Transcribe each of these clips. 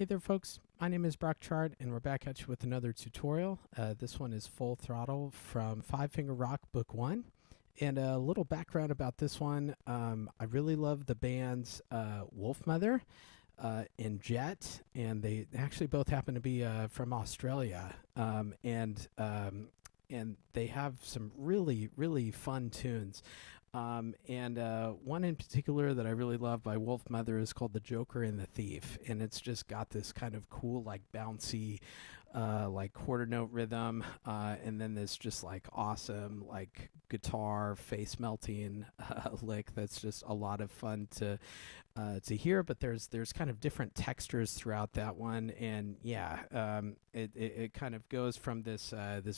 Hey there folks, my name is Brock Chart and we're back at you with another tutorial. This one is Full Throttle from Five Finger Rock Book 1. And a little background about this one, I really love the bands Wolfmother and Jet, and they actually both happen to be from Australia. And they have some really fun tunes. One in particular that I really love by Wolfmother is called The Joker and the Thief, and it's just got this kind of cool, like bouncy, like quarter note rhythm, and then this just like awesome, like guitar face melting lick that's just a lot of fun to hear. But there's kind of different textures throughout that one, and it kind of goes from this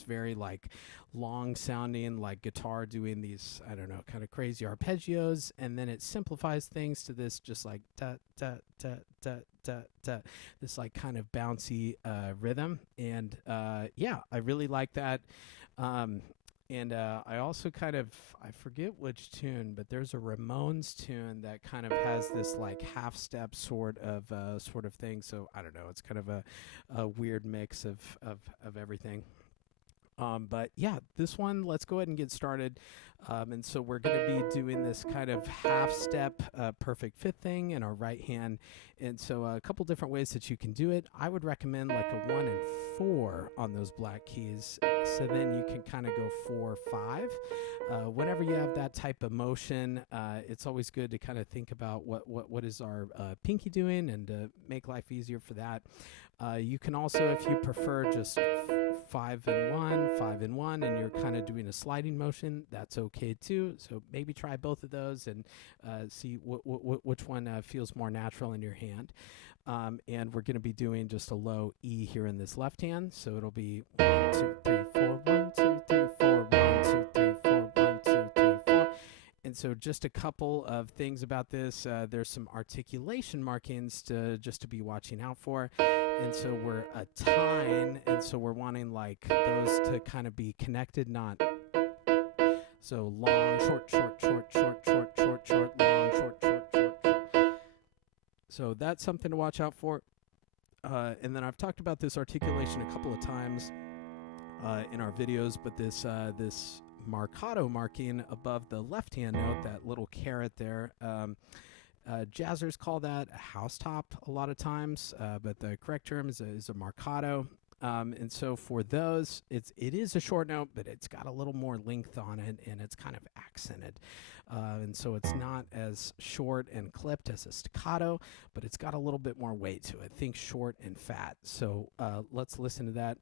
very like long sounding like guitar doing these, I don't know, kind of crazy arpeggios, and then it simplifies things to this just like da da da da da da, this like kind of bouncy rhythm. And I really like that. I also I forget which tune, but there's a Ramones tune that kind of has this like half step sort of thing. So I don't know, it's kind of a weird mix of everything. But yeah, this one, let's go ahead and get started. And so we're going to be doing this kind of half step perfect fifth thing in our right hand. And so a couple different ways that you can do it. I would recommend like a 1 and 4 on those black keys. So then you can kind of go 4, 5. Whenever you have that type of motion, it's always good to kind of think about what is our pinky doing, and make life easier for that. You can also, if you prefer, just 5 and 1, 5 and 1, and you're kind of doing a sliding motion, that's okay too. So maybe try both of those and see which one feels more natural in your hand. And we're going to be doing just a low E here in this left hand. So it'll be 1, 2, 3, 4, 1, 2, 3, 4, 1, 2, 3, 4, 1, 2, 3, 4. And so just a couple of things about this. There's some articulation markings to be watching out for. And so we're a tine, and so we're wanting like those to kind of be connected, not so long, short, short, short, short, short, short, short, long, short, short, short, short. So that's something to watch out for. And then I've talked about this articulation a couple of times in our videos, but this marcato marking above the left-hand note, that little caret there, jazzers call that a house top a lot of times, but the correct term is a marcato. And so for those, it is a short note, but it's got a little more length on it, and it's kind of accented. And so it's not as short and clipped as a staccato, but it's got a little bit more weight to it. Think short and fat. So let's listen to that.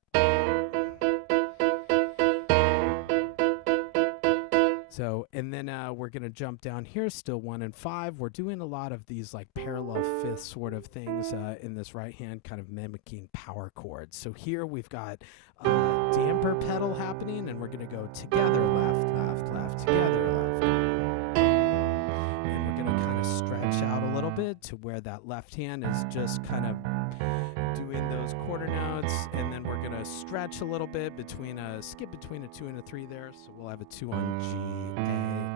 So, and then we're going to jump down here, still 1 and 5. We're doing a lot of these like parallel fifth sort of things in this right hand, kind of mimicking power chords. So here we've got damper pedal happening, and we're going to go together, left, left, left, together, left. And we're going to kind of stretch out a little bit to where that left hand is just kind of doing those quarter notes, and then we're going to stretch a little bit skip between a 2 and a 3 there. So we'll have a 2 on G, A,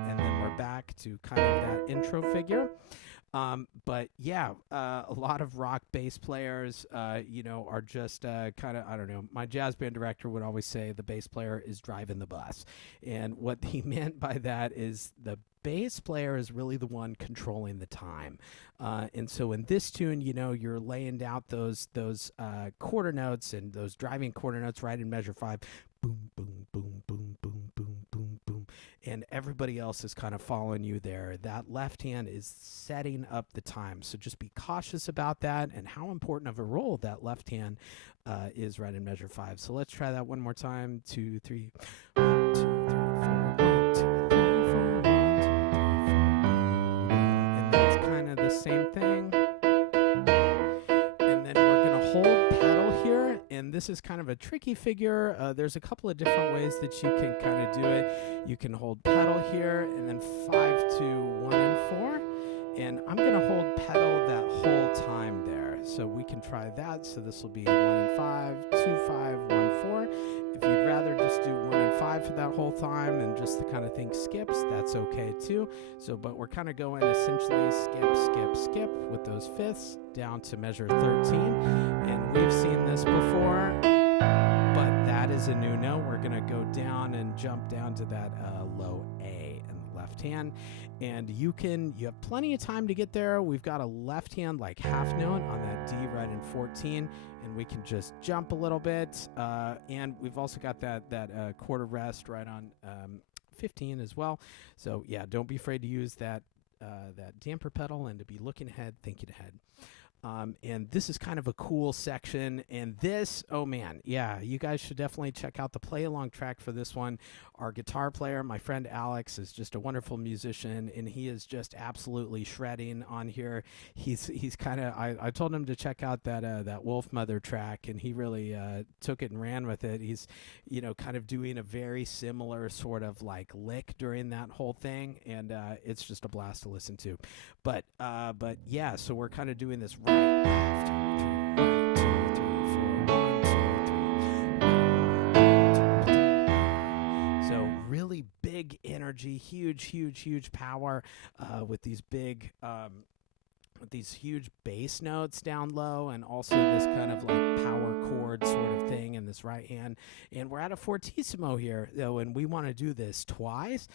and then we're back to kind of that intro figure. But yeah, a lot of rock bass players, are just kind of, I don't know, my jazz band director would always say the bass player is driving the bus. And what he meant by that is the bass player is really the one controlling the time. And so in this tune, you're laying out those quarter notes, and those driving quarter notes right in measure 5. Boom, boom, boom, boom, boom, boom, boom, boom. And everybody else is kind of following you there. That left hand is setting up the time. So just be cautious about that and how important of a role that left hand is right in measure 5. So let's try that one more time. 2, 3. 1, 2, 3, 4. 1, 2, 3, 4. 1, 2, 3, 4. And that's kind of the same thing. And then we're going to hold pedal here. And this is kind of a tricky figure. There's a couple of different ways that you can kind of do it. You can hold pedal here, and then 5 to 1 and 4. And I'm going to hold pedal that whole time there. So we can try that. So this will be 1 and 5, 2, 5, 1, 4. If you'd rather just do 1 and 5 for that whole time and just the kind of thing skips, that's okay too. So, but we're kind of going essentially skip, skip, skip with those fifths down to measure 13. And we've seen this before, but that is a new note. We're going to go down and jump down to that low A in the left hand. And you have plenty of time to get there. We've got a left hand like half note on that D right in 14, and we can just jump a little bit. And we've also got that quarter rest right on 15 as well. So yeah, don't be afraid to use that damper pedal and to be looking ahead, thinking ahead. And this is kind of a cool section. And this, oh man, yeah, you guys should definitely check out the play along track for this one. Our guitar player, my friend Alex, is just a wonderful musician, and he is just absolutely shredding on here. He's kind of, I told him to check out that Wolf Mother track, and he really took it and ran with it. He's, kind of doing a very similar sort of like lick during that whole thing, and it's just a blast to listen to. But yeah, so we're kind of doing this right left, 1, 2, 3, 4, 1, 2, 3. So really big energy, huge power with these big with these huge bass notes down low, and also this kind of like power chord sort of thing in this right hand. And we're at a fortissimo here, though, and we want to do this twice.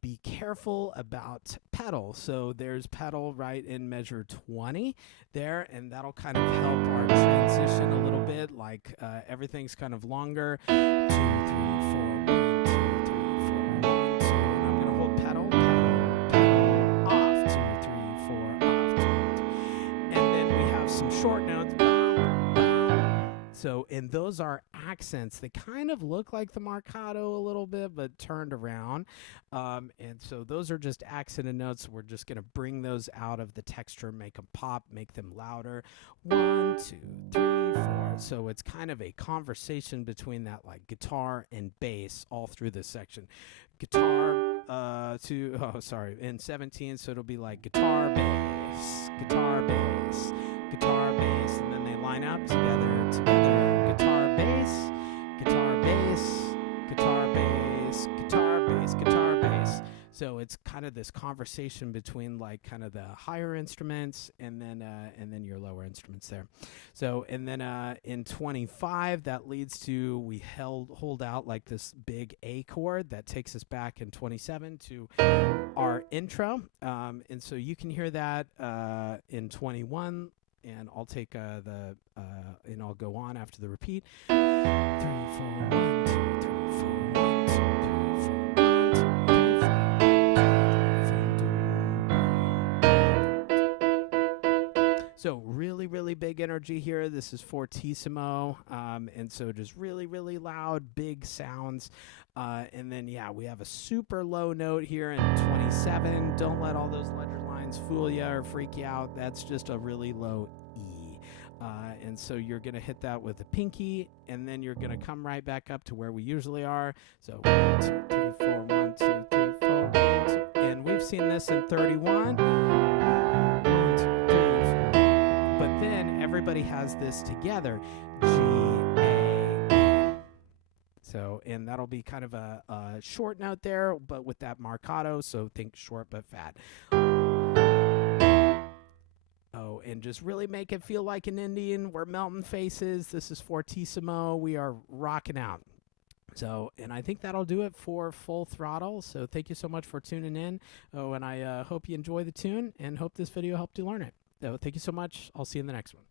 Be careful about pedal. So there's pedal right in measure 20 there, and that'll kind of help our transition a little bit. Like everything's kind of longer. 2, 3, 4, 1, 2, 3, 4, 1, 2. And I'm going to hold pedal, off, 2, 3, 4, off. Some short notes. So, and those are accents. They kind of look like the marcato a little bit, but turned around. And so those are just accented notes. We're just going to bring those out of the texture, make them pop, make them louder. 1, 2, 3, 4. So it's kind of a conversation between that like guitar and bass all through this section. Guitar in 17, so it'll be like guitar, bass, guitar, bass, guitar, bass, and then they line up together, guitar, bass, guitar, bass, guitar, bass, guitar, bass, guitar, bass. So it's kind of this conversation between like kind of the higher instruments and then your lower instruments there. So and then in 25 that leads to we hold out like this big A chord that takes us back in 27 to our intro. And so you can hear that in 21. And I'll take and I'll go on after the repeat. 3, 4, 1, 2, 3, 4, 1, 2, 3, 4, 1, 2, 3, 4. So really big energy here. This is fortissimo, and so just really loud, big sounds. And then yeah, we have a super low note here in 27. Don't let all those ledger lines fool you or freak you out. That's just a really low E. And so you're going to hit that with a pinky, and then you're going to come right back up to where we usually are. So 1, 2, 3, 4, 1, 2, 3, 4, 1, 2. And we've seen this in 31. 1, 2, 3, 4. But then everybody has this together. G, A, E. So, and that'll be kind of a short note there, but with that marcato, so think short but fat. Oh, and just really make it feel like an Indian. We're melting faces. This is fortissimo. We are rocking out. So, and I think that'll do it for Full Throttle. So thank you so much for tuning in. Oh, and I hope you enjoy the tune and hope this video helped you learn it. So thank you so much. I'll see you in the next one.